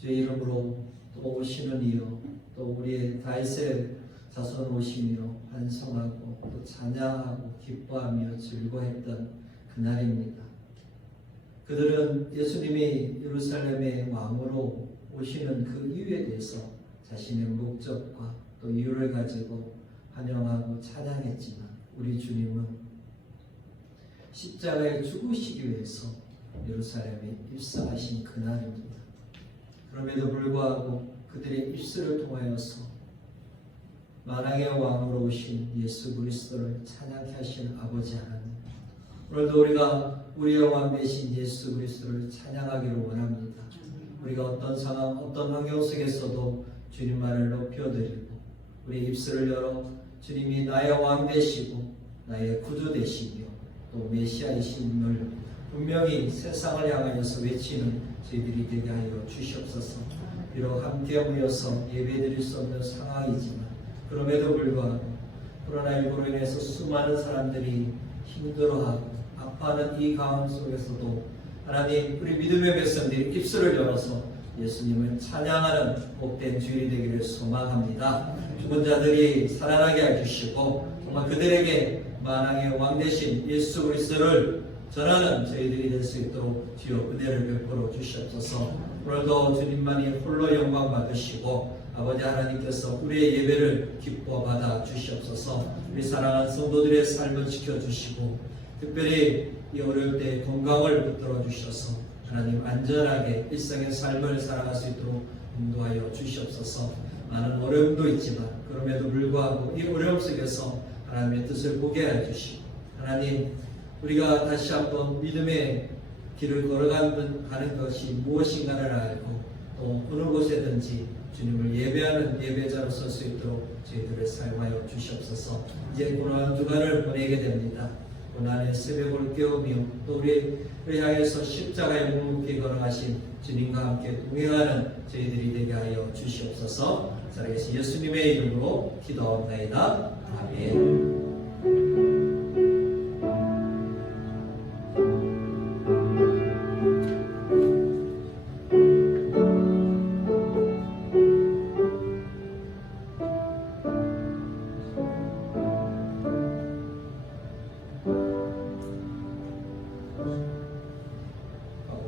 주의 이름으로 또 오시는 이여, 또 우리의 다윗의 자손 오시며 반성하고 또 찬양하고 기뻐하며 즐거워했던 그날입니다. 그들은 예수님이 예루살렘의 왕으로 오시는 그 이유에 대해서 자신의 목적과 또 이유를 가지고 환영하고 찬양했지만 우리 주님은 십자가에 죽으시기 위해서 예루살렘에 입성하신 그날입니다. 그럼에도 불구하고 그들의 입술을 통하여서 만왕의 왕으로 오신 예수 그리스도를 찬양케 하신 아버지 하나님, 오늘도 우리가 우리의 왕 되신 예수 그리스도를 찬양하기를 원합니다. 우리가 어떤 상황, 어떤 환경 속에서도 주님만을 높여드리고 우리 입술을 열어 주님이 나의 왕 되시고 나의 구주 되시며 또 메시아이심을 분명히 세상을 향하여서 외치는 저희들이 되게 하여 주시옵소서. 비록 함께 모여서 예배드릴 수 없는 상황이지만 그럼에도 불구하고 코로나19로 인해서 수많은 사람들이 힘들어하고 아파하는 이 가운 속에서도 하나님, 우리 믿음의 백성들이 입술을 열어서 예수님을 찬양하는 복된 주일이 되기를 소망합니다. 죽은 자들이 살아나게 해주시고 정말 그들에게 만왕의 왕 되신 예수 그리스도를 전하는 저희들이 될 수 있도록 주여 은혜를 베풀어 주시옵소서. 오늘도 주님만이 홀로 영광 받으시고 아버지 하나님께서 우리의 예배를 기뻐 받아 주시옵소서. 우리 사랑하는 성도들의 삶을 지켜주시고 특별히 이 어려울 때 건강을 붙들어 주셔서 하나님 안전하게 일상의 삶을 살아갈 수 있도록 인도하여 주시옵소서. 많은 어려움도 있지만 그럼에도 불구하고 이 어려움 속에서 하나님의 뜻을 보게 해주시고 하나님, 우리가 다시 한번 믿음의 길을 걸어가는 것이 무엇인가를 알고 또 어느 곳에든지 주님을 예배하는 예배자로 설 수 있도록 저희들을 사용하여 주시옵소서. 이제 고난 주간을 보내게 됩니다. 고난의 새벽을 깨우며 또 우리 향해서 십자가에 묵묵히 걸어가신 주님과 함께 동행하는 저희들이 되게 하여 주시옵소서. 살아계신 예수님의 이름으로 기도하옵나이다. 아멘.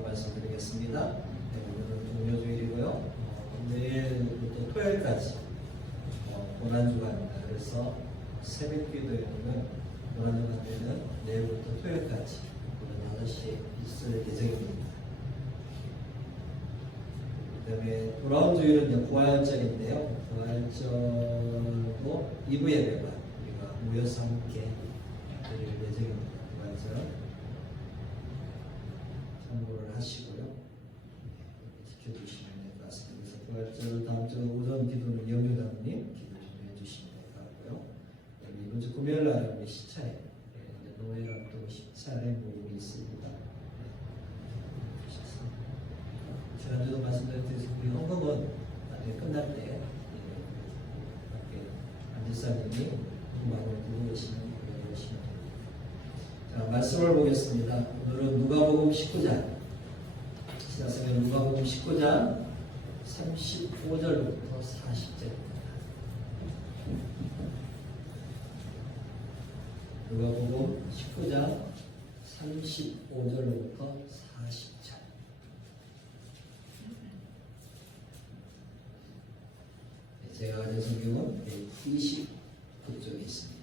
말씀드리겠습니다. 오늘은 종료주일이고요. 내일부터 토요일까지 고난주간입니다. 그래서 새벽기도에는 고난주간 때는 내일부터 토요일까지 오늘 5시에 있을 예정입니다. 그 다음에 돌아온 주일은 부활절인데요. 부활절도 2부 예배가 우리가 모여서 함께 드릴 예정입니다. 부활절 참고를 하시고요. 지켜주시면 될 것 같습니다. 그래서 부활절 다음 주 오전 기도는 영유장님 기도 좀 해주시면 될 것 같고요. 이번 주 금요일 날 우리 시차에 노예랑 또 시차에 모임이 있습니다. 지난주도 말씀드렸듯이 우리 헌금은 나중에 끝날 때 안지사님이 마음을 두고 계시면 보내주시면 됩니다. 자, 말씀을 보겠습니다. 오늘은 누가복음 19장, 신약성경 누가복음 19장 35절부터 40절입니다. 누가복음 19장 35절부터 40절. 제가 가진 성경은 29쪽에 있습니다.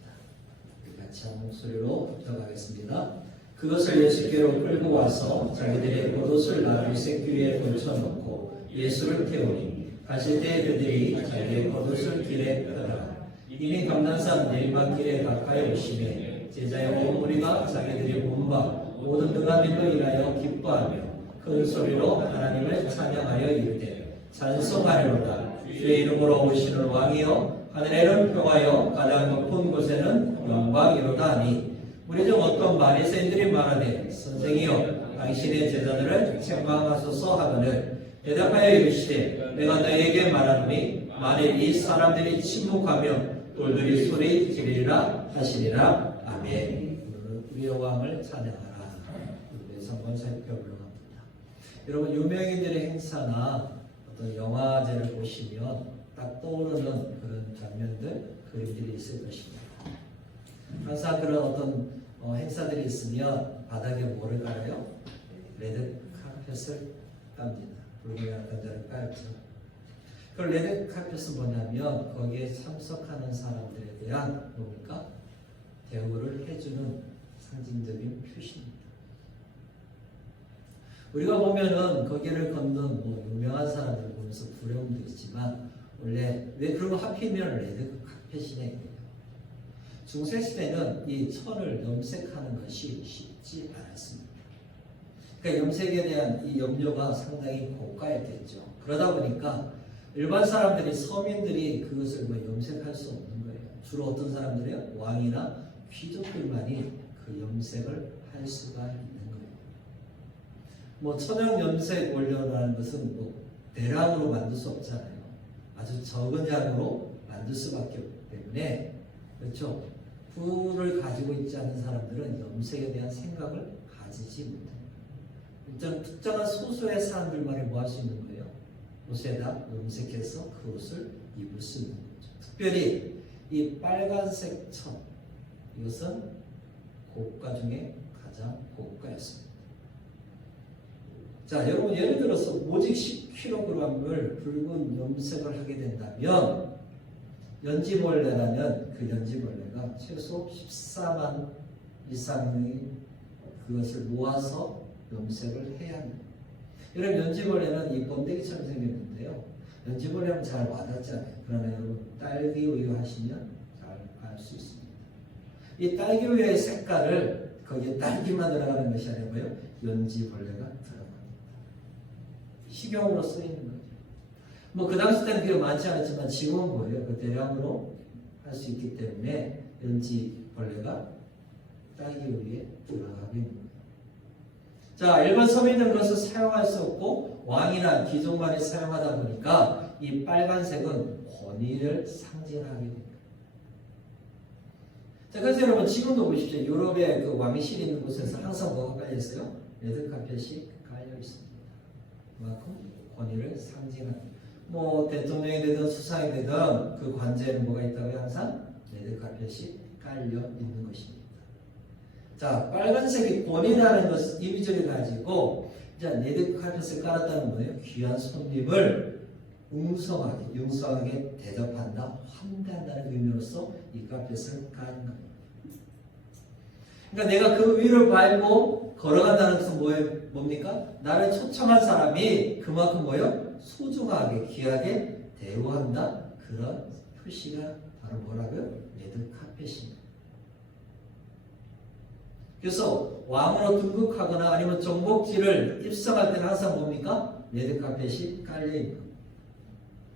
같이 한 목소리로 들어가겠습니다. 그것을 예수께로 끌고 와서 자기들의 겉옷을 나귀 새끼 위에 걸쳐놓고 예수를 태우니 가실 때 그들이 자기의 겉옷을 길에 펴다가 이미 감난산 내리막길에 가까이 오시매 제자의 온 무리가 자기들이 본 바 모든 능한 일로 인하여 기뻐하며 큰 소리로 하나님을 찬양하여 이르되 찬송하리로다. 주의 이름으로 오시는 왕이여 하늘에는 평화여 가장 높은 곳에는 영광이로다 하니 우리 중 어떤 바리새인들이 말하되 선생이여 당신의 제자들을 책망하소서 하거늘 대답하여 이르시되 내가 너에게 말하노니 만일 이 사람들이 침묵하며 돌들이 소리 지르리라 하시니라. 아멘. 우리의 왕을 찬양하라. 그래서 한번 살펴보려고 합니다. 여러분 유명인들의 행사나 어떤 영화제를 보시면 딱 떠오르는 그런 장면들, 그림들이 있을 것입니다. 항상 그런 어떤 행사들이 있으면 바닥에 뭐를 깔아요? 레드 카펫을 깝니다. 붉은 간자를 깔죠. 그 레드 카펫은 뭐냐면 거기에 참석하는 사람들에 대한 뭡니까? 대우를 해주는 상징적인 표시입니다. 우리가 보면은 거기를 걷는 유명한 사람들 보면서 두려움도 있지만 원래 왜 그러면 하필이면 레드 카펫이냐? 중세시대는 이 천을 염색하는 것이 쉽지 않았습니다. 그러니까 염색에 대한 이 염려가 상당히 고가였겠죠. 그러다 보니까 일반 사람들이, 서민들이 그것을 염색할 수 없는 거예요. 주로 어떤 사람들이요? 왕이나 귀족들만이 그 염색을 할 수가 있는 거예요. 천연 염색 원료라는 것은 대량으로 만들 수 없잖아요. 아주 적은 양으로 만들 수밖에 없기 때문에, 그렇죠? 부를 가지고 있지 않은 사람들은 염색에 대한 생각을 가지지 못합니다. 일단 특정한 소수의 사람들만이 뭐 할 수 있는 거예요? 옷에다 염색해서 그 옷을 입을 수 있는 거죠. 특별히 이 빨간색 천, 이것은 고가 중에 가장 고가였습니다. 자, 여러분 예를 들어서 오직 10kg을 붉은 염색을 하게 된다면 연지벌레라면 그 연지벌레가 최소 14만 이상의 그것을 모아서 염색을 해야 합니다. 이런 연지벌레는 이 번데기처럼 생겼는데요. 연지벌레는 잘 와닿잖아요. 그러나 여러분 딸기 우유 하시면 잘 알 수 있습니다. 이 딸기 우유의 색깔을 거기에 딸기만 들어가는 것이 아니고요. 연지벌레가 들어갑니다. 식용으로 쓰이는 거죠. 그 당시 때는 그게 많지 않았지만 지금은 뭐예요? 그 대량으로 할 수 있기 때문에 연지벌레가 딸기 우유에 들어가게 됩니다. 자, 일반 서민들은 그것을 사용할 수 없고 왕이나 귀족만이 사용하다 보니까 이 빨간색은 권위를 상징하게 됩니다. 자, 그래서 여러분 지금도 보십시오. 유럽의 그 왕실 있는 곳에서 항상 뭐가 깔려 있어요? 레드 카펫이 깔려 있습니다. 그만큼 권위를 상징합니다. 대통령이 되든 수상이 되든 그 관제에는 뭐가 있다고요? 항상 레드 카펫이 깔려 있는 것입니다. 자, 빨간색이 권위라는 것을 이미지를 가지고 이제 레드 카펫을 깔았다는 거예요. 귀한 손님을 웅성하게, 융성하게 대접한다, 환대한다는 의미로서 이 카펫을 까는 겁니다. 그러니까 내가 그 위를 밟고 걸어간다는 것은 뭡니까? 나를 초청한 사람이 그만큼 소중하게, 귀하게 대우한다. 그런 표시가 바로 뭐라고요? 레드 카펫입니다. 그래서 왕으로 등극하거나 아니면 정복지를 입성할 때는 항상 뭡니까? 레드 카펫이 깔려있는 겁니다.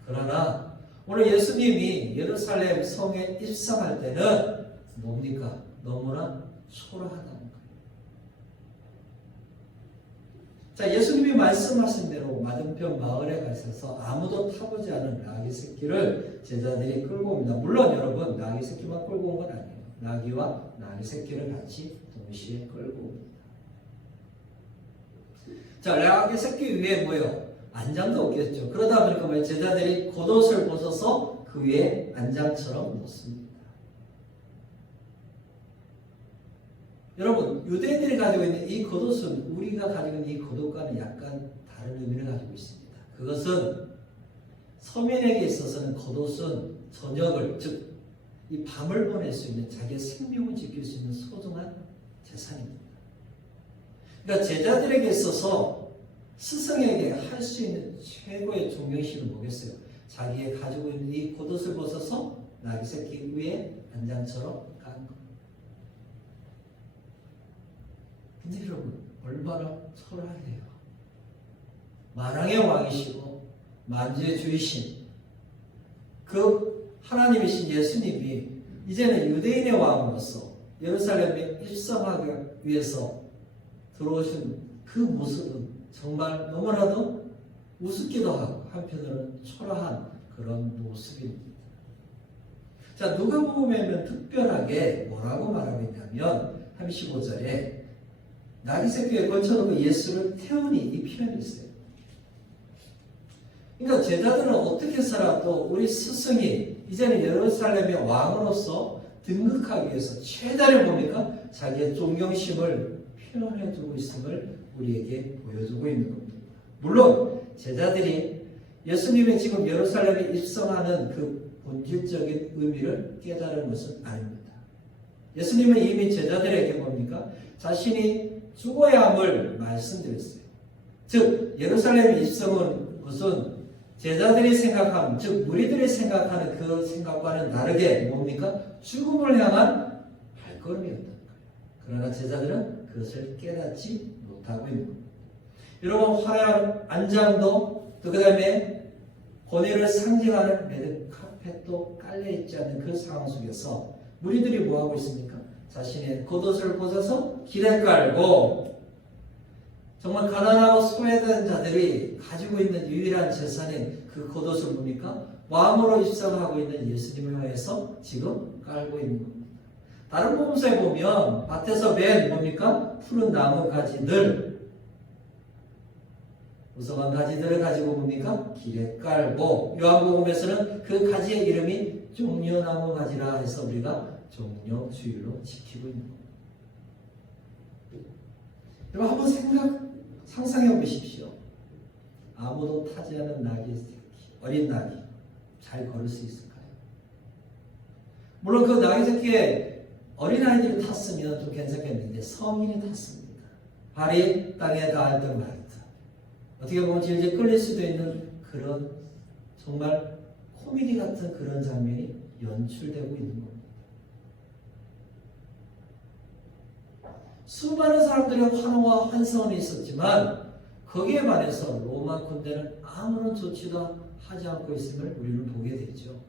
그러나 오늘 예수님이 예루살렘 성에 입성할 때는 뭡니까? 너무나 초라하다는 거예요. 자, 예수님이 말씀하신 대로 맞은편 마을에 가셔서 아무도 타보지 않은 나귀 새끼를 제자들이 끌고 옵니다. 물론 여러분 나귀 새끼만 끌고 온 건 아니에요. 나귀와 나귀 새끼를 같이 동시에 끌고 옵니다. 자, 나귀 새끼 위에 안장도 없겠죠. 그러다 보니까 제자들이 겉옷을 벗어서 그 위에 안장처럼 놓습니다. 여러분, 유대인들이 가지고 있는 이 겉옷은 우리가 가지고 있는 이 겉옷과는 약간 다른 의미를 가지고 있습니다. 그것은 서민에게 있어서는 겉옷은 저녁을, 즉 이 밤을 보낼 수 있는, 자기의 생명을 지킬 수 있는 소중한 재산입니다. 그러니까 제자들에게 있어서 스승에게 할 수 있는 최고의 존경심은 뭐겠어요? 자기의 가지고 있는 이 겉옷을 벗어서 나귀 새끼 위에 안장처럼 깐 것. 근데 여러분 얼마나 초라해요. 만왕의 왕이시고 만주의 주이신 그 하나님이신 예수님이 이제는 유대인의 왕으로서 예루살렘에 입성하기 위해서 들어오신 그 모습은 정말 너무나도 우습기도 하고 한편으로는 초라한 그런 모습입니다. 자, 누가복음에는 특별하게 뭐라고 말하고 있냐면 35절에 나귀 새끼에 걸쳐놓고 예수를 태우니 이 표현이 있어요. 그러니까 제자들은 어떻게 살아도 우리 스승이 이제는 예루살렘의 왕으로서 등극하기 위해서 최대한의 뭡니까? 자기의 존경심을 표현해주고 있음을 우리에게 보여주고 있는 겁니다. 물론 제자들이 예수님이 지금 예루살렘에 입성하는 그 본질적인 의미를 깨달은 것은 아닙니다. 예수님은 이미 제자들에게 뭡니까? 자신이 죽어야 함을 말씀드렸어요. 즉 예루살렘 입성은 무슨 제자들이 생각하는, 즉 무리들이 생각하는 그 생각과는 다르게 뭡니까? 죽음을 향한 발걸음이었던 거예요. 그러나 제자들은 그것을 깨닫지 못하고 있는 겁니다. 여러분 화려한 안장도 또 그 다음에 권위를 상징하는 레드카펫도 깔려있지 않는 그 상황 속에서 무리들이 뭐하고 있습니까? 자신의 겉옷을 벗어서 길에 깔고 정말 가난하고 소외된 자들이 가지고 있는 유일한 재산인 그 겉옷을 뭡니까? 왕으로 입성하고 있는 예수님을 향해서 지금 깔고 있는 겁니다. 다른 복음서에 보면 밭에서 맨 뭡니까? 푸른 나무 가지들 우성한 가지들을 가지고 뭡니까? 길에 깔고 요한복음에서는 그 가지의 이름이 종려나무 가지라 해서 우리가 종려주일로 지키고 있는 겁니다. 여러분 한번 상상해 보십시오. 아무도 타지 않은 낙이 어린 낙이 잘 걸을 수 있을까요? 물론 그 낙이 새끼에 어린아이들이 탔으면 좀 괜찮겠는데 성인이 탔습니다. 발이 땅에 닿았던 말이다. 어떻게 보면 질질 끌릴 수도 있는 그런 정말 코미디 같은 그런 장면이 연출되고 있는 겁니다. 수많은 사람들의 환호와 환성은 있었지만 거기에 반해서 로마 군대는 아무런 조치도 하지 않고 있음을 우리는 보게 되죠.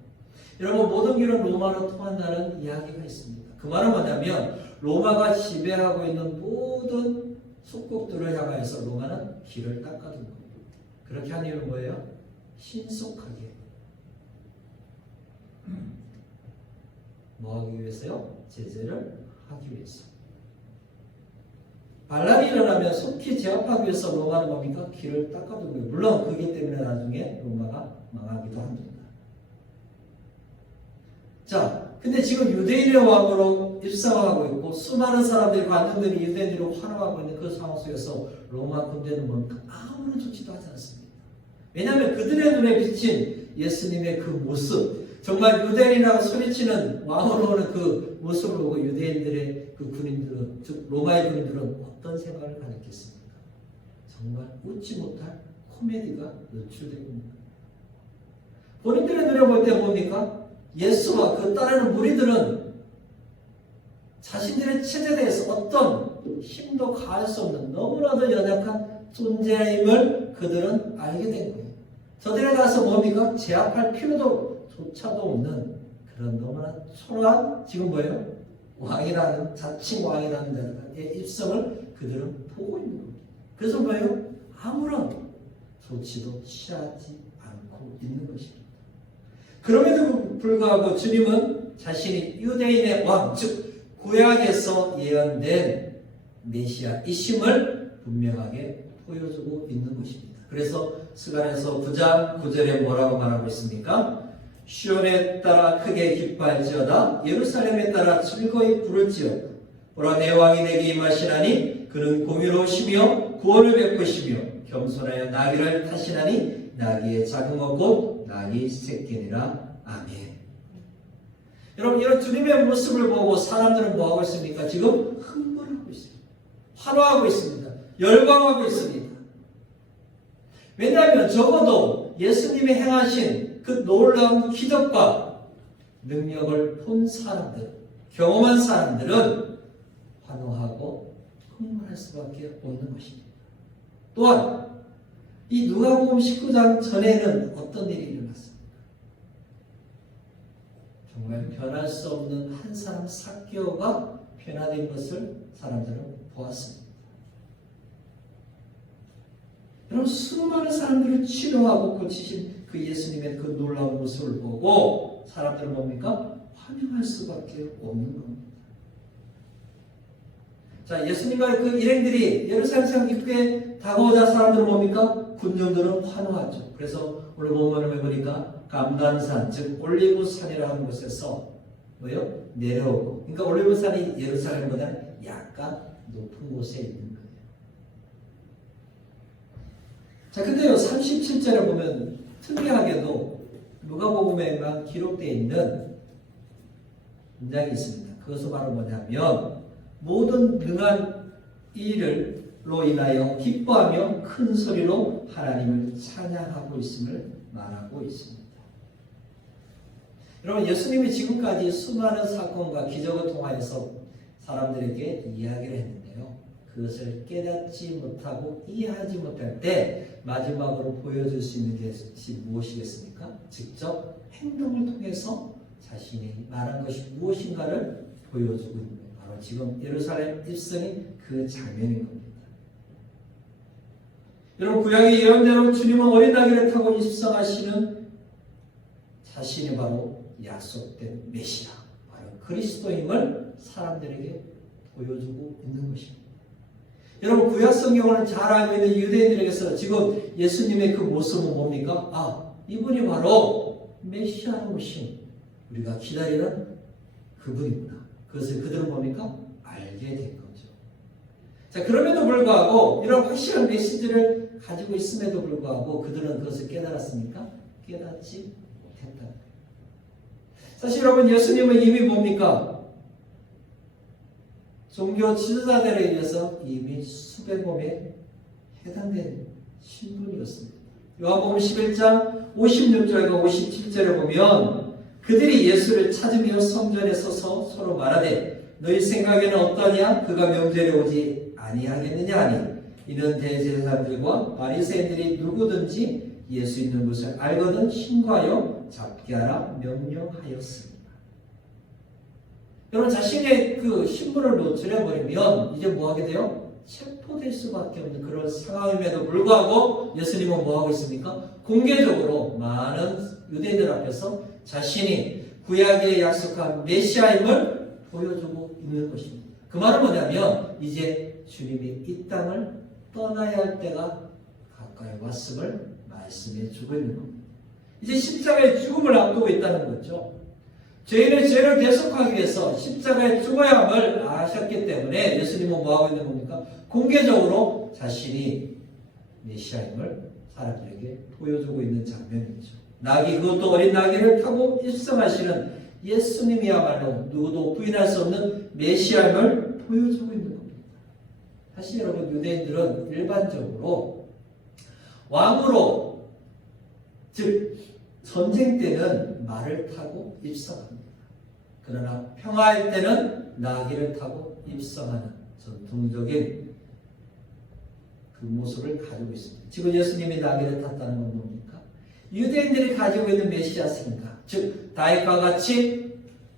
여러분 모든 길은 로마로 통한다는 이야기가 있습니다. 그 말은 뭐냐면 로마가 지배하고 있는 모든 속국들을 향하여서 로마는 길을 닦아둔 겁니다. 그렇게 한 이유는 뭐예요? 신속하게 뭐 하기 위해서요? 제재를 하기 위해서. 반란이 일어나면 속히 제압하기 위해서 로마는 뭡니까? 길을 닦아둔 거예요. 물론 그기 때문에 나중에 로마가 망하기도 합니다. 자, 근데 지금 유대인의 왕으로 입성하고 있고 수많은 사람들이 관중들이 유대인으로 환호하고 있는 그 상황 속에서 로마 군대는 뭡니까? 아무런 조치도 하지 않습니다. 왜냐하면 그들의 눈에 비친 예수님의 그 모습, 정말 유대인이라고 소리치는 왕으로 오는 그 모습을 보고 유대인들의 그 군인들은, 즉 로마의 군인들은 어떤 생각을 가졌겠습니까? 정말 웃지 못할 코미디가 연출되고 있는 거예요. 본인들의 눈에 볼 때 뭡니까? 예수와 그 따르는 무리들은 자신들의 체제에 대해서 어떤 힘도 가할 수 없는 너무나도 연약한 존재임을 그들은 알게 된 거예요. 저들에 가서 뭡니까? 제압할 필요도 조차도 없는 그런 너무나 초라한 지금 뭐예요? 왕이라는 자칭 왕이라는 자의 입성을 그들은 보고 있는 겁니다. 그래서 뭐예요? 아무런 조치도 취하지 않고 있는 것입니다. 그럼에도 불구하고 주님은 자신이 유대인의 왕, 즉 구약에서 예언된 메시아이심을 분명하게 보여주고 있는 것입니다. 그래서 스가랴서 9장 9절에 뭐라고 말하고 있습니까? 시온에 따라 크게 기뻐할지어다 예루살렘에 따라 즐거이 부를지어다 보라 내 왕이 내게 임하시나니 그는 공의로우시며 구원을 베푸시며 겸손하여 나귀를 타시나니 나귀의 자긍어 곧 나귀 새끼니라. 아멘. 여러분 이런 주님의 모습을 보고 사람들은 뭐하고 있습니까? 지금 흥분하고 있습니다. 환호하고 있습니다. 열광하고 있습니다. 왜냐하면 적어도 예수님이 행하신 그 놀라운 기적과 능력을 본 사람들, 경험한 사람들은 환호하고 흥분할 수밖에 없는 것입니다. 또한 이 누가복음 19장 전에는 어떤 일이 일어났습니까? 정말 변할 수 없는 한 사람 삭개오가 변화된 것을 사람들은 보았습니다. 여러분 수많은 사람들을 치료하고 고치신 그 예수님의 그 놀라운 모습을 보고 사람들은 뭡니까? 환영할 수밖에 없는 겁니다. 자, 예수님과의 그 일행들이 예루살렘 성 입구에 다가오자 사람들은 뭡니까? 군중들은 환호하죠. 그래서 오늘 본문을 보니까 감단산, 즉 올리브산이라는 곳에서 뭐요? 내려오고. 그러니까 올리브산이 예루살렘보다 약간 높은 곳에 있는 거예요. 자, 근데요, 37절에 보면 특이하게도 누가복음에만 기록되어 있는 문장이 있습니다. 그것은 바로 뭐냐면 모든 능한 일을로 인하여 기뻐하며 큰 소리로 하나님을 찬양하고 있음을 말하고 있습니다. 여러분, 예수님이 지금까지 수많은 사건과 기적을 통하여서 사람들에게 이야기를 했는데요. 그것을 깨닫지 못하고 이해하지 못할 때 마지막으로 보여줄 수 있는 것이 무엇이겠습니까? 직접 행동을 통해서 자신이 말한 것이 무엇인가를 보여주고 있는 거예요. 바로 지금 예루살렘 입성이 그 장면인 겁니다. 여러분, 구약의 예언대로 주님은 어린 아기를 타고 입성하시는 자신이 바로 약속된 메시아, 바로 그리스도임을 사람들에게 보여주고 있는 것입니다. 여러분, 구약 성경을 잘 알고 있는 유대인들에게서 지금 예수님의 그 모습은 뭡니까? 아, 이분이 바로 메시아로 오신 우리가 기다리는 그분이구나. 그것을 그들은 뭡니까? 알게 된 거죠. 자, 그럼에도 불구하고 이런 확실한 메시지를 가지고 있음에도 불구하고 그들은 그것을 깨달았습니까? 깨닫지 못했다. 사실 여러분, 예수님은 이미 뭡니까? 종교 지도자들에 의해서 이미 수배범에 해당된 신분이었습니다. 요한복음 11장 56절과 57절에 보면 그들이 예수를 찾으며 성전에 서서 서로 말하되 너희 생각에는 어떠냐? 그가 명절에 오지 아니하겠느냐 하니 이는 대제사장들과 바리새인들이 누구든지 예수 있는 것을 알거든 신고하여 잡게 하라 명령하였습니다. 여러분, 자신의 그 신분을 노출해버리면 이제 뭐하게 돼요? 체포될 수밖에 없는 그런 상황임에도 불구하고 예수님은 뭐하고 있습니까? 공개적으로 많은 유대인들 앞에서 자신이 구약에 약속한 메시아임을 보여주고 있는 것입니다. 그 말은 뭐냐면 이제 주님이 이 땅을 떠나야 할 때가 가까이 왔음을 말씀해 주고 있는 겁니다. 이제 십자가의 죽음을 앞두고 있다는 거죠. 죄인의 죄를 대속하기 위해서 십자가에 죽어야 함을 아셨기 때문에 예수님은 뭐하고 있는 겁니까? 공개적으로 자신이 메시아임을 사람들에게 보여주고 있는 장면이죠. 나귀, 그것도 어린 나귀를 타고 입성하시는 예수님이야말로 누구도 부인할 수 없는 메시아임을 보여주고 있는 겁니다. 사실 여러분, 유대인들은 일반적으로 왕으로, 즉 전쟁 때는 말을 타고 입성합니다. 그러나 평화할 때는 나귀를 타고 입성하는 전통적인 그 모습을 가지고 있습니다. 지금 예수님이 나귀를 탔다는 건 뭡니까? 유대인들이 가지고 있는 메시아 생각, 즉 다윗과 같이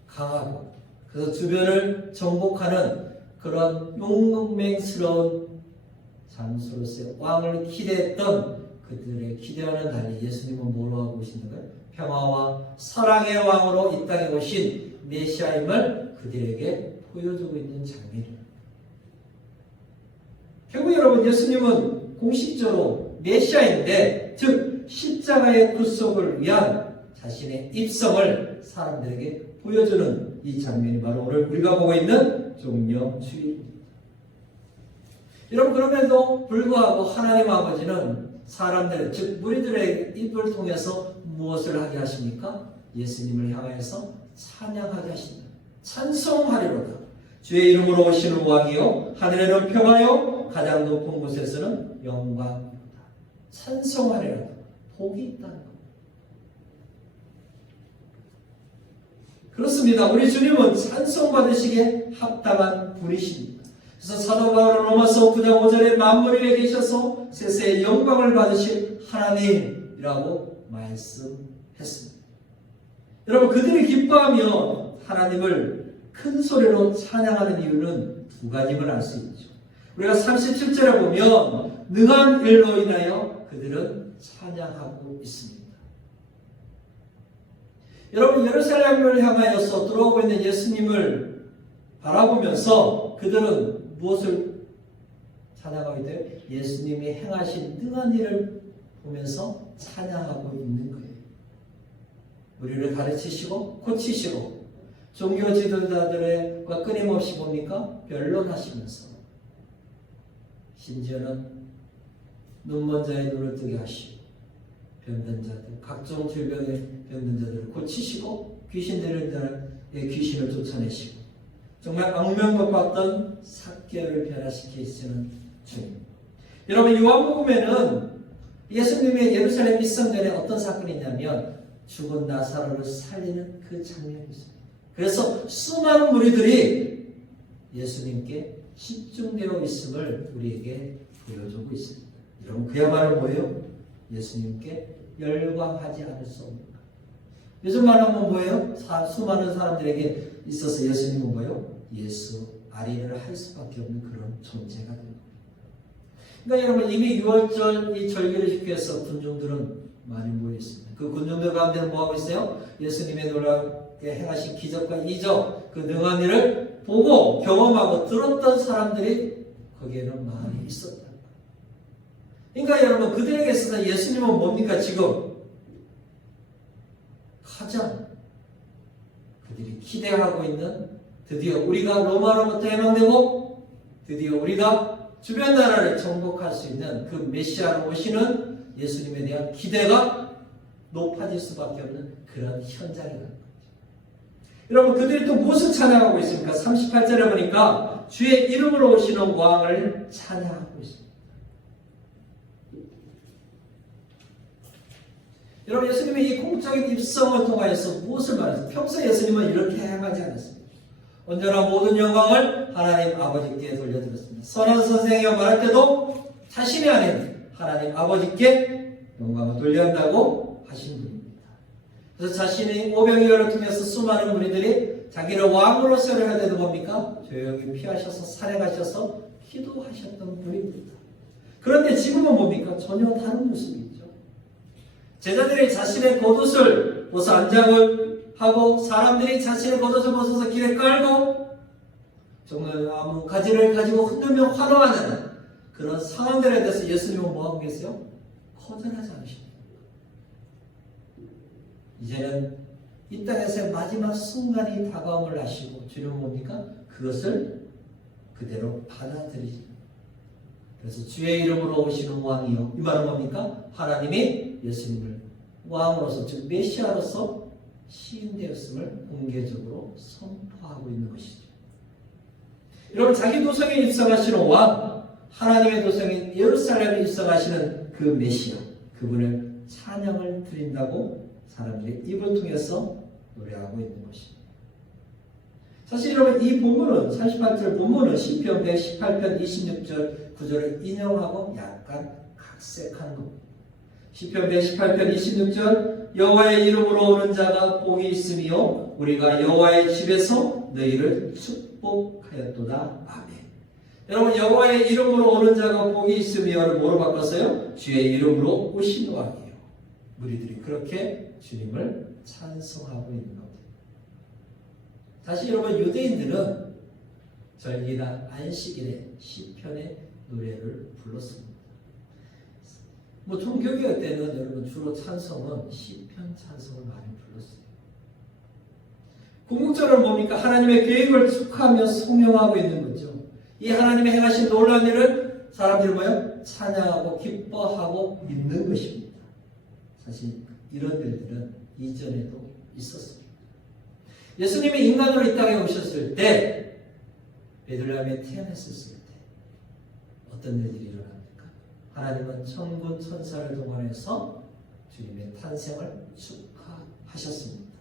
강하고 그래서 주변을 정복하는 그런 용맹스러운 장수로서의 왕을 기대했던 그들의 기대와는 달리 예수님은 뭐로 하고 오시는 거예요? 평화와 사랑의 왕으로 이 땅에 오신 메시아임을 그들에게 보여주고 있는 장면입니다. 결국 여러분, 예수님은 공식적으로 메시아인데, 즉 십자가의 구속을 위한 자신의 입성을 사람들에게 보여주는 이 장면이 바로 오늘 우리가 보고 있는 종려주일입니다. 여러분, 그럼에도 불구하고 하나님 아버지는 사람들, 즉 무리들의 입을 통해서 무엇을 하게 하십니까? 예수님을 향해서 찬양하게 하신다. 찬송하리로다. 주의 이름으로 오시는 왕이요 하늘에는 평화요 가장 높은 곳에서는 영광이로다. 찬송하리로다. 복이 있다는 것. 그렇습니다. 우리 주님은 찬송받으시기에 합당한 분이십니다. 그래서 사도 바울은 로마서 9장 5절에 만물 위에 계셔서 세세의 영광을 받으실 하나님이라고 말씀했습니다. 여러분, 그들이 기뻐하며 하나님을 큰 소리로 찬양하는 이유는 두 가지임을 알 수 있죠. 우리가 37절에 보면 능한 일로 인하여 그들은 찬양하고 있습니다. 여러분, 예루살렘을 향하여서 들어오고 있는 예수님을 바라보면서 그들은 무엇을 찬양하게 돼요? 예수님이 행하신 능한 일을 보면서 찬양하고 있는 거예요. 우리를 가르치시고 고치시고 종교 지도자들과 끊임없이 뭡니까? 변론하시면서 심지어는 눈먼 자의 눈을 뜨게 하시고 병든 자들, 각종 질병에 병든 자들을 고치시고 귀신 들린 자의 귀신을 쫓아내시고 정말 악명과 봤던 삭개를 변화시키시는 주님. 여러분 요한복음에는 예수님의 예루살렘 입성 전에 어떤 사건이 있냐면 죽은 나사로를 살리는 그 장면이 있습니다. 그래서 수많은 무리들이 예수님께 집중되어 있음을 우리에게 보여주고 있습니다. 여러분 그야말로 뭐예요? 예수님께 열광하지 않을 수 없는 것. 요즘 말하면 뭐예요? 수많은 사람들에게 있어서 예수님은 뭐예요? 예수 아리를 할 수밖에 없는 그런 존재가 됩니다. 그러니까 여러분 이미 6월절 이 절기를 지키기 위해서 군중들은 많이 모여 있습니다. 그 군중들 가운데는 뭐하고 있어요? 예수님의 놀랍게 행하신 기적과 이적, 그 능한 일을 보고 경험하고 들었던 사람들이 거기에는 많이 있었다. 그러니까 여러분 그들에게 있어서 예수님은 뭡니까? 지금 가장 그들이 기대하고 있는 드디어 우리가 로마로부터 해방되고 드디어 우리가 주변 나라를 정복할 수 있는 그 메시아로 오시는 예수님에 대한 기대가 높아질 수밖에 없는 그런 현장이라는 거죠. 여러분 그들이 또 무엇을 찬양하고 있습니까? 38절에 보니까 주의 이름으로 오시는 왕을 찬양하고 있습니다. 여러분 예수님의 이 공적인 입성을 통하여서 무엇을 말했어요? 평소 예수님은 이렇게 행하지 않았습니다. 언제나 모든 영광을 하나님 아버지께 돌려드렸습니다. 선한 선생이여 말할 때도 자신이 아닌 하나님 아버지께 영광을 돌려야 한다고 하신 분입니다. 그래서 자신이 오병이어를 통해서 수많은 무리들이 자기를 왕으로 세워야 되는 뭡니까? 조용히 피하셔서 살해가셔서 기도하셨던 분입니다. 그런데 지금은 뭡니까? 전혀 다른 모습이죠. 제자들이 자신의 겉옷을 벗어 안장을 하고 사람들이 자신의 겉옷을 벗어서 길에 깔고 정말 아무 가지를 가지고 흔들며 환호하는 그런 상황들에 대해서 예수님은 뭐하고 계세요? 거절하지 않으십니다. 이제는 이 땅에서의 마지막 순간이 다가옴을 아시고 주님은 뭡니까? 그것을 그대로 받아들이십니다. 그래서 주의 이름으로 오시는 왕이요. 이 말은 뭡니까? 하나님이 예수님을 왕으로서 즉 메시아로서 시인되었음을 공개적으로 선포하고 있는 것이죠. 여러분 자기 도성에 입성하시는 왕, 하나님의 도성인 예루살렘에 입성하시는 그 메시아, 그분을 찬양을 드린다고 사람들의 입을 통해서 노래하고 있는 것입니다. 사실 여러분 이 본문은 38절 본문은 시편 118편 26절 구절을 인용하고 약간 각색한 겁니다. 시편 118편 26절 여호와의 이름으로 오는 자가 복이 있으며 우리가 여호와의 집에서 너희를 축복하였도다. 아멘. 여러분 여호와의 이름으로 오는 자가 복이 있으며를 뭐로 바꿨어요? 주의 이름으로 오신 왕이에요. 우리들이 그렇게 주님을 찬송하고 있는 겁니다. 사실 여러분 유대인들은 절기나 안식일에 시편의 노래를 불렀습니다. 종교개혁 때는 여러분 주로 찬송은 시편 찬송을 많이 불렀어요. 궁극적으로 뭡니까? 하나님의 계획을 축하하며 송영하고 있는 거죠. 이 하나님의 행하신 놀라운 일을 사람들이 뭐예요? 찬양하고 기뻐하고 있는 것입니다. 사실 이런 일들은 이전에도 있었습니다. 예수님이 인간으로 이 땅에 오셨을 때 베들레헴에 태어났을 때 어떤 일들이 일어납니까? 하나님은 천군 천사를 동원해서 주님의 탄생을 축하하셨습니다.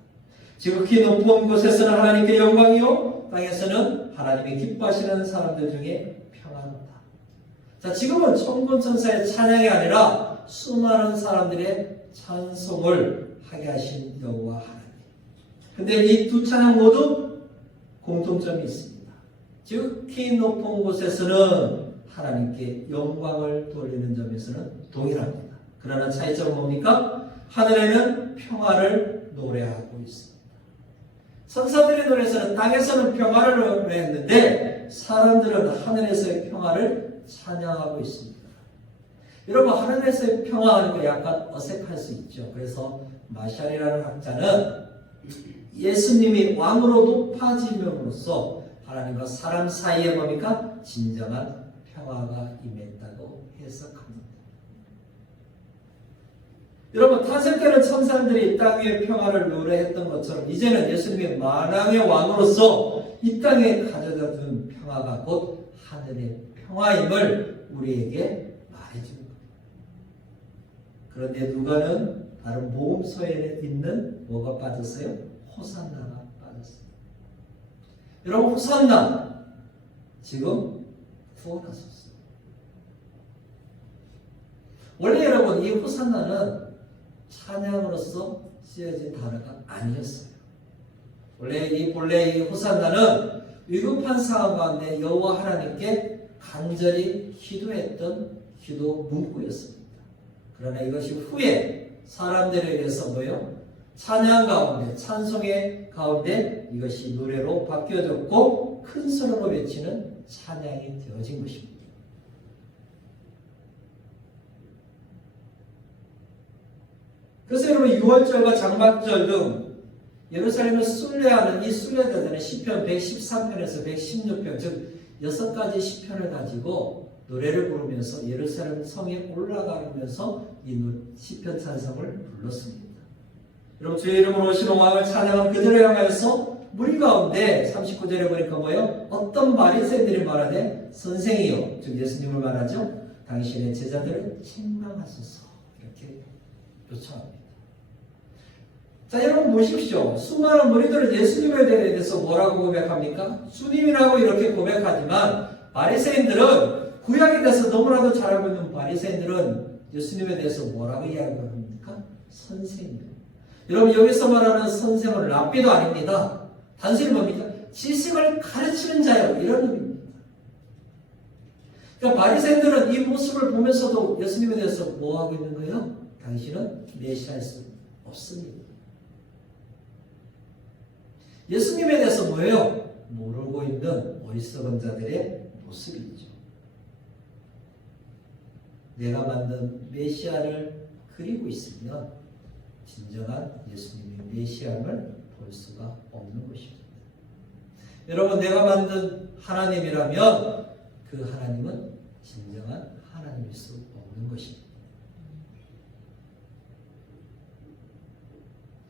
지극히 높은 곳에서는 하나님께 영광이요 땅에서는 하나님이 기뻐하시는 사람들 중에 평안하다. 자, 지금은 천군 천사의 찬양이 아니라 수많은 사람들의 찬송을 하게 하신 여호와 하나님. 근데 이 두 찬양 모두 공통점이 있습니다. 지극히 높은 곳에서는 하나님께 영광을 돌리는 점에서는 동일합니다. 그러나 차이점은 뭡니까? 하늘에는 평화를 노래하고 있습니다. 선사들의 노래에서는 땅에서는 평화를 노래했는데 사람들은 하늘에서의 평화를 찬양하고 있습니다. 여러분, 하늘에서의 평화하는 거 약간 어색할 수 있죠. 그래서 마샬이라는 학자는 예수님이 왕으로 높아짐으로써 하나님과 사람 사이에 뭡니까? 진정한 평화가 임했다고 해석합니다. 여러분, 탄생 때는 천사들이 땅 위에 평화를 노래했던 것처럼 이제는 예수님이 만왕의 왕으로서 이 땅에 가져다 준 평화가 곧 하늘의 평화임을 우리에게 말해줍니다. 그런데 누가는 다른 복음서에 있는 뭐가 빠졌어요? 호산나가 빠졌어요. 여러분, 호산나 지금 구원하셨어요. 원래 여러분, 이 호산나는 찬양으로서 쓰여진 단어가 아니었어요. 본래 이 호산나는 위급한 상황 가운데 여호와 하나님께 간절히 기도했던 기도 문구였습니다. 그러나 이것이 후에 사람들에게서 뭐요? 찬양 가운데, 찬송의 가운데 이것이 노래로 바뀌어졌고 큰 소리로 외치는 찬양이 되어진 것입니다. 그래서 여러분, 유월절과 장막절 등 예루살렘을 순례하는 이 순례자들은 시편 113편에서 116편, 즉 6가지 시편을 가지고 노래를 부르면서 예루살렘 성에 올라가면서 이 시편 찬송을 불렀습니다. 여러분, 주의 이름으로 오시는 왕을 찬양한 그들을 향하여서 무리 가운데 39절에 보니까 뭐예요? 어떤 바리새인들이 말하되 선생이요, 즉 예수님을 말하죠. 당신의 제자들을 책망하소서, 이렇게 요청합니다. 자, 여러분 보십시오. 수많은 무리들은 예수님에 대해서 뭐라고 고백합니까? 주님이라고 이렇게 고백하지만 바리새인들은 구약에 대해서 너무나도 잘 알고 있는 바리새인들은 예수님에 대해서 뭐라고 이야기합니까? 선생님. 여러분, 여기서 말하는 선생은 랍비도 아닙니다. 단순히 뭡니까? 지식을 가르치는 자요, 이런 의미입니다. 그러니까 바리새인들은 이 모습을 보면서도 예수님에 대해서 뭐 하고 있는 거예요? 당신은 메시아일 수 없습니다. 예수님에 대해서 뭐예요? 모르고 있는 어리석은 자들의 모습이죠. 내가 만든 메시아를 그리고 있으면 진정한 예수님의 메시아임을 볼 수가 없는 것입니다. 여러분, 내가 만든 하나님이라면 그 하나님은 진정한 하나님일 수 없는 것입니다.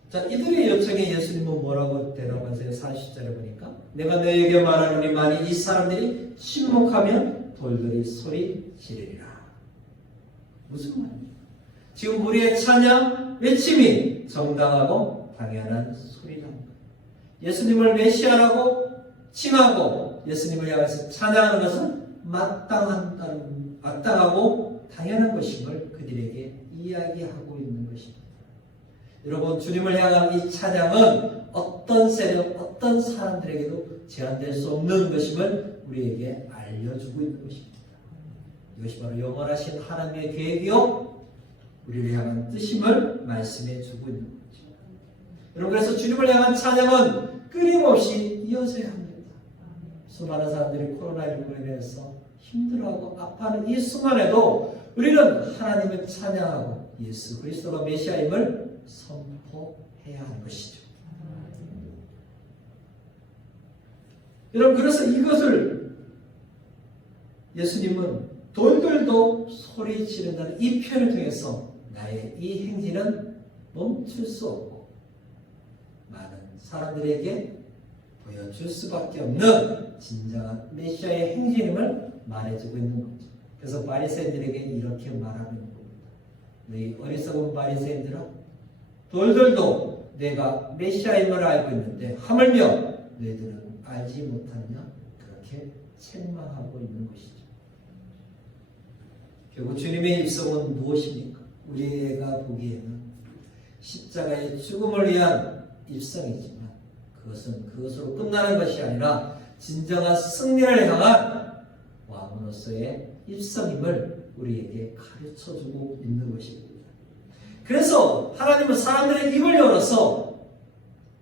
자, 이들의 요청에 예수님은 뭐라고 대답하세요? 40절에 보니까 내가 너에게 말하노니만일 이 사람들이 침묵하면 돌들이 소리 지르리라. 무슨 말입니까? 지금 우리의 찬양 외침이 정당하고 당연한 소리랍니다. 예수님을 메시아라고 칭하고 예수님을 향해서 찬양하는 것은 마땅하고 당연한 것임을 그들에게 이야기하고 있는 것입니다. 여러분, 주님을 향한 이 찬양은 어떤 세력, 어떤 사람들에게도 제한될 수 없는 것임을 우리에게 알려주고 있는 것입니다. 이것이 바로 영원하신 하나님의 계획이요 우리를 향한 뜻임을 말씀해 주고 있는 거죠. 여러분, 그래서 주님을 향한 찬양은 끊임없이 이어져야 합니다. 수많은 사람들이 코로나19로 인해서 힘들어하고 아파하는 이 순간에도 우리는 하나님을 찬양하고 예수 그리스도가 메시아임을 선포해야 하는 것이죠. 여러분, 그래서 이것을 예수님은 돌들도 소리 지른다는 이 표현을 통해서 나의 이 행진은 멈출 수 없고 많은 사람들에게 보여줄 수밖에 없는 진정한 메시아의 행진임을 말해주고 있는 거죠. 그래서 바리새인들에게 이렇게 말하고 있는 겁니다. 너희 어리석은 바리새인들아, 돌들도 내가 메시아임을 알고 있는데 하물며 너희들은 알지 못하느냐, 그렇게 책망하고 있는 것이죠. 결국 주님의 입성은 무엇입니까? 우리가 보기에는 십자가의 죽음을 위한 입성이지만 그것은 그것으로 끝나는 것이 아니라 진정한 승리를 향한 왕으로서의 입성임을 우리에게 가르쳐주고 있는 것입니다. 그래서 하나님은 사람들의 입을 열어서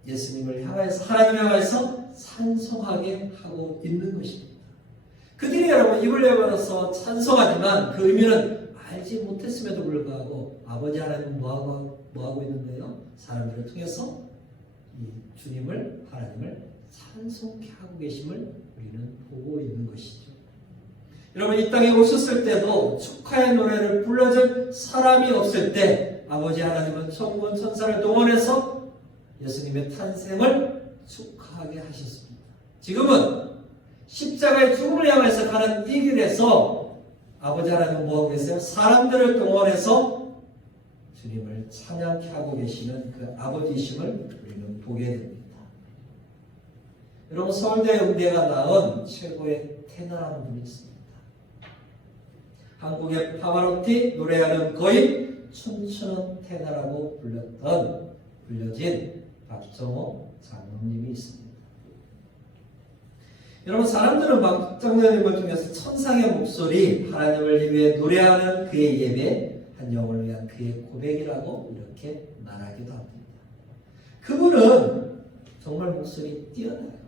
예수님을 향해서 하나님을 향해서 찬송하게 하고 있는 것입니다. 그들이 여러분 입을 열어서 찬송하지만 그 의미는 알지 못했음에도 불구하고 아버지 하나님은 뭐하고 있는데요? 사람들을 통해서 이 주님을, 하나님을 찬송케 하고 계심을 우리는 보고 있는 것이죠. 여러분, 이 땅에 오셨을 때도 축하의 노래를 불러줄 사람이 없을 때 아버지 하나님은 천군 천사를 동원해서 예수님의 탄생을 축하하게 하셨습니다. 지금은 십자가의 죽음을 향해서 가는 이 길에서 아버지 하나님은 뭐하고 계세요? 사람들을 동원해서 주님을 찬양케 하고 계시는 그 아버지이심을 우리는 보게 됩니다. 여러분, 서울대 음대가 낳은 최고의 테너라는 분이 있습니다. 한국의 파바로티 노래하는 거인 춤추는 테너라고 불려진 박정호 장로님이 있습니다. 여러분, 사람들은 박장로님을 통해서 천상의 목소리, 하나님을 위해 노래하는 그의 예배, 한 영혼을 위한 그의 고백이라고 이렇게 말하기도 합니다. 그분은 정말 목소리 뛰어나요.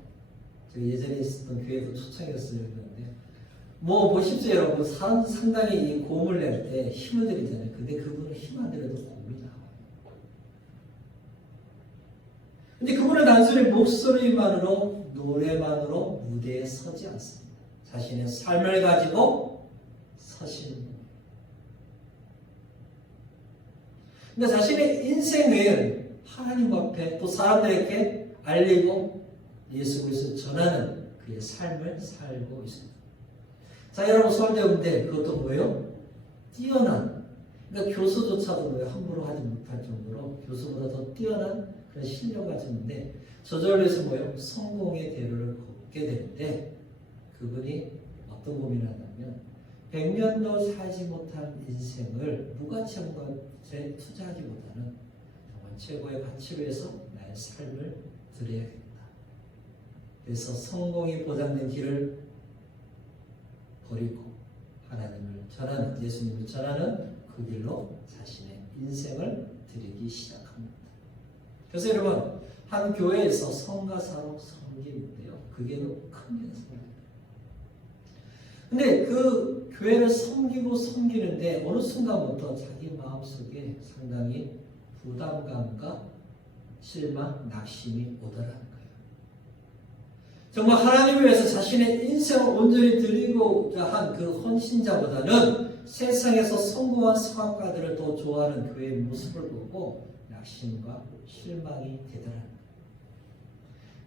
제가 예전에 있었던 교회도 초청했었는데 보십시오 여러분, 상당히 이 고음을 낼 때 힘을 들이잖아요. 근데 그분은 힘 안 들여도 고음이 나와요. 근데 그분은 단순히 목소리만으로, 노래만으로 무대에 서지 않습니다. 자신의 삶을 가지고 서시는 분이에요. 근데 자신의 인생을 하나님 앞에 또 사람들에게 알리고 예수 그리스도를 전하는 그의 삶을 살고 있습니다. 자, 여러분, 서울대 음대 그것도 뭐예요? 뛰어난, 그러니까 교수조차도 함부로 하지 못할 정도로 교수보다 더 뛰어난 그런 실력을 가졌는데 저절로 해서 뭐예요? 성공의 대로를 걷게 되는데 그분이 어떤 고민을 하냐면 100년도 살지 못한 인생을 무가치한 것에 투자하기보다는 정말 최고의 가치로 해서 나의 삶을 드려야겠다. 그래서 성공이 보장된 길을 버리고 하나님을 전하는, 예수님을 전하는 그 길로 자신의 인생을 드리기 시작합니다. 그래서 여러분, 한 교회에서 성가사로 섬기는데요, 그게 큰 연습입니다. 근데 그 교회를 섬기는데 어느 순간부터 자기 마음속에 상당히 부담감과 실망, 낙심이 오더라는 거예요. 정말 하나님을 위해서 자신의 인생을 온전히 드리고자 한 그 헌신자보다는 세상에서 성공한 성악가들을 더 좋아하는 교회의 모습을 보고 낙심과 실망이 되더라는 거예요.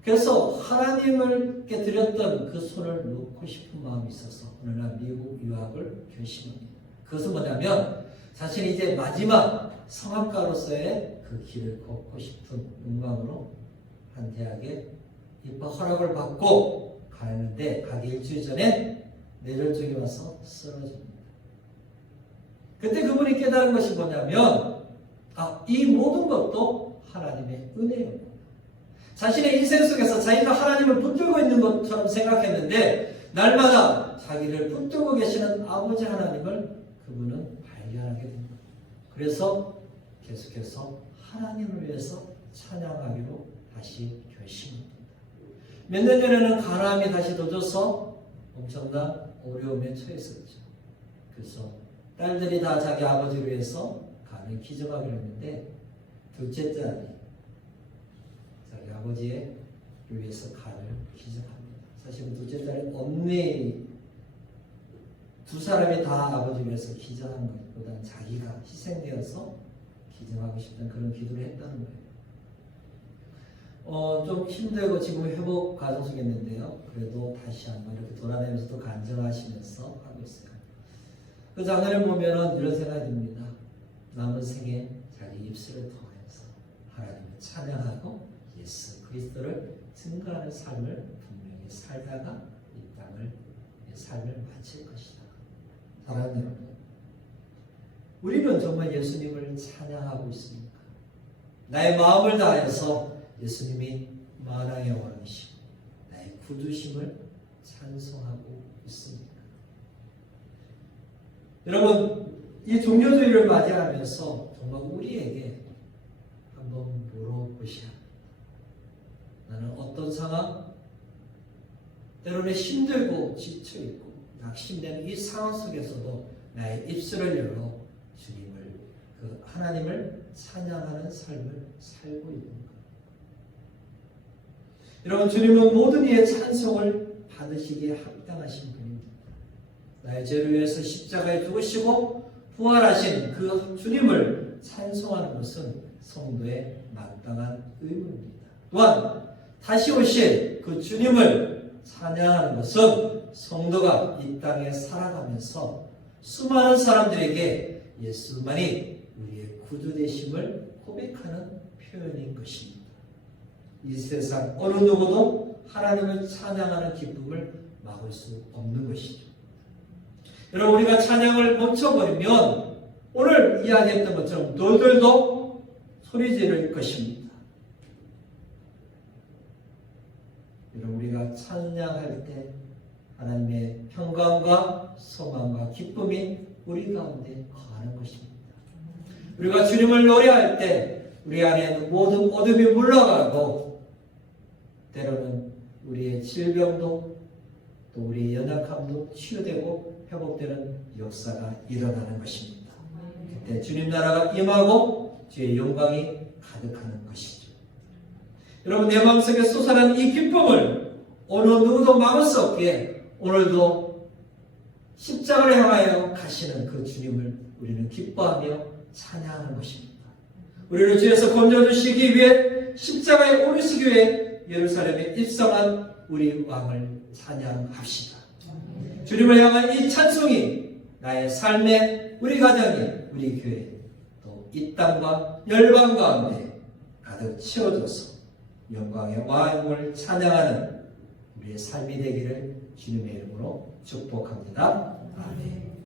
그래서 하나님께 드렸던 그 손을 놓고 싶은 마음이 있어서 어느 날 미국 유학을 결심합니다. 그것은 뭐냐면 자신이 이제 마지막 성악가로서의 그 길을 걷고 싶은 욕망으로 한 대학에 입학 허락을 받고 가는데 가기 일주일 전에 뇌졸중이 와서 쓰러집니다. 그때 그분이 깨달은 것이 뭐냐면 이 모든 것도 하나님의 은혜예요. 자신의 인생 속에서 자기가 하나님을 붙들고 있는 것처럼 생각했는데 날마다 자기를 붙들고 계시는 아버지 하나님을 그분은 발견하게 됩니다. 그래서 계속해서 하나님을 위해서 찬양하기로 다시 결심합니다. 몇 년 전에는 가나안이 다시 도져서 엄청난 어려움에 처했었죠. 그래서 딸들이 다 자기 아버지를 위해서 간을 기증하기로 했는데 둘째 딸이 자기 아버지를 위해서 간을 기증합니다. 사실은 둘째 딸이 언니 두 사람이 다 아버지를 위해서 기증한 것보다는 자기가 희생되어서 기증하고 싶다는 그런 기도를 했다는 거예요. 좀 힘들고 지금 회복 과정 속에 있는데요. 그래도 다시 한번 이렇게 돌아다니면서 또 간증하시면서 하고 있어요. 그 장면을 보면은 이런 생각이 듭니다. 남은 생에 자기 입술을 통해서 하나님을 찬양하고 예수 그리스도를 증거하는 삶을 분명히 살다가 이 땅을 삶을 마칠 것이다. 사랑하는 여러분, 우리는 정말 예수님을 찬양하고 있습니까? 나의 마음을 다해서 예수님이 만왕의 왕이시고 나의 구주심을 찬송하고 있습니다. 여러분, 이 종료주의를 맞이하면서 정말 우리에게 한번 물어보셔야 합니다. 나는 어떤 상황, 때로는 힘들고 지쳐있고 낙심되는 이 상황 속에서도 나의 입술을 열어 하나님을 찬양하는 삶을 살고 있는 것. 여러분, 주님은 모든 이의 찬송을 받으시기에 합당하신 분입니다. 나의 죄를 위해서 십자가에 죽으시고 부활하신 그 주님을 찬송하는 것은 성도의 마땅한 의무입니다. 또한 다시 오실 그 주님을 찬양하는 것은 성도가 이 땅에 살아가면서 수많은 사람들에게 예수만이 우리의 구주 되심을 고백하는 표현인 것입니다. 이 세상 어느 누구도 하나님을 찬양하는 기쁨을 막을 수 없는 것이죠. 여러분, 우리가 찬양을 멈춰버리면 오늘 이야기했던 것처럼 너희들도 소리 지를 것입니다. 여러분, 우리가 찬양할 때 하나님의 평강과 소망과 기쁨이 우리 가운데 거하는 것입니다. 우리가 주님을 노래할 때 우리 안에 있는 모든 어둠이 물러가고 때로는 우리의 질병도 또 우리의 연약함도 치유되고 회복되는 역사가 일어나는 것입니다. 그때 주님 나라가 임하고 주의 영광이 가득하는 것이죠. 여러분, 내 마음속에 솟아난 이 기쁨을 어느 누구도 막을 수 없기에 오늘도 십자가를 향하여 가시는 그 주님을 우리는 기뻐하며 찬양하는 것입니다. 우리를 주에서 건져주시기 위해 십자가에 오르시기 위해 예루살렘에 입성한 우리 왕을 찬양합시다. 주님을 향한 이 찬송이 나의 삶에, 우리 가정에, 우리 교회, 또 이 땅과 열방 가운데 가득 채워줘서 영광의 왕을 찬양하는 우리의 삶이 되기를 주님의 이름으로 축복합니다. 아멘.